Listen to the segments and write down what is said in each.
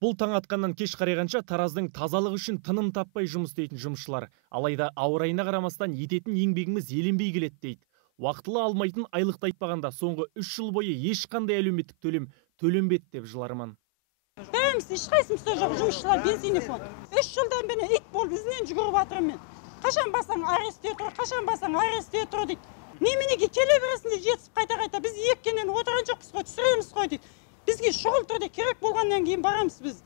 Бұл таң атқаннан кеш қарайғанша Тараздың тазалық үшін тыным таппай жұмыс істейтін жұмысшылар. Алайда ауа райына қарамастан ететін еңбегіміз еленбей келеді дейді. Уақытылы алмайтын айлықты айтпағанда соңғы 3 жыл бойы ешқандай әлеуметтік төлем төленбеді деп жыларман. Бәріміз ешқайсымыз жоқ жұмысшылар бензині фонд. 3 жылдан бері ит болып ізінен жүгіріп жатырмын мен. Қашан басаң арестте тұр, қашан басаң арестте тұр дейді. Неменеге келе бересінде жетісіп қайта біз еккеннен отырған жоқпыз ғой, түсіреміз ғой дейді. Бізге шұғыл түрде керек болғаннан кейін барамыз біз.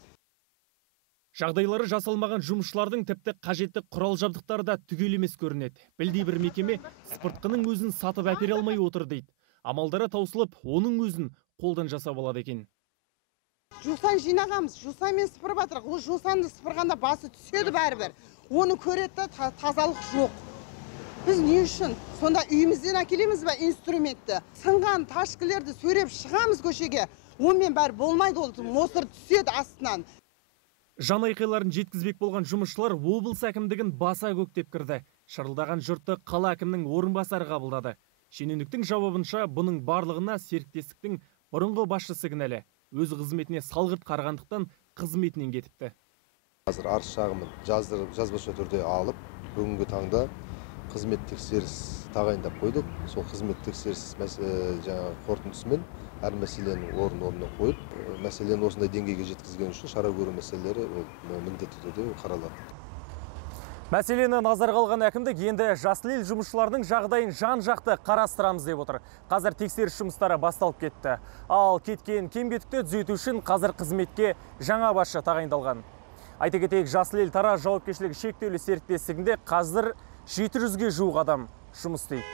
Жағдайлары жасалмаған жұмысшылардың тіпті қажетті құрал жабдықтары да түгел емес көрінеді. Білдей бір мекеме спыртқының өзін сатып әпере алмай отыр дейді. Амалдары таусылып, оның өзін қолдан жасап алады екен. Жусан жинағамыз, жусанмен сыпырып жатырық. Ол жусанды сыпырғанда басы түседі бәрібір. Оны көреді, тазалық жоқ. Біз не үшін? Сонда үйімізден әкелеміз бе инструментті? Сынған ташкілерді сөреп шығамыз көшеге. Онымен бәрі болмайды, ол мусор түседі астынан. Жан айқайларын жеткізбек болған жұмысшылар облыс әкімдігін баса көктеп кірді. Шырылдаған жұртты қала әкімнің орынбасары қабылдады. Шенеуніктің жауабынша бұның барлығына серіктестіктің бұрынғы басшысы кінәлі. Өз қызметіне салғырт қарағандықтан қызметінен кетіпті. Қазір арыз шағымын жазбаша түрде алып, бүгінгі таңда қызмет тексеріс тағайындап қойдық. Сол қызмет тексеріс қорытындысымен әр мәселенің орнына қойып, мәселені осындай деңгейге жеткізген үшін шара көру мәселелері міндетті түрде қаралады. Мәселені назарға алған әкімдік енді жасыл ел жұмысшылардың жағдайын жан-жақты қарастырамыз деп отыр. Қазір тексеріс жұмыстары басталып кетті. Ал кеткен кем-кетікті түзету үшін қазір қызметке жаңа басшы тағайындалған. Айта кетейік, жасыл ел Тараз жауапкершілігі шектеулі серіктестігінде қазір 700-ге жуық адам жұмыс істейді.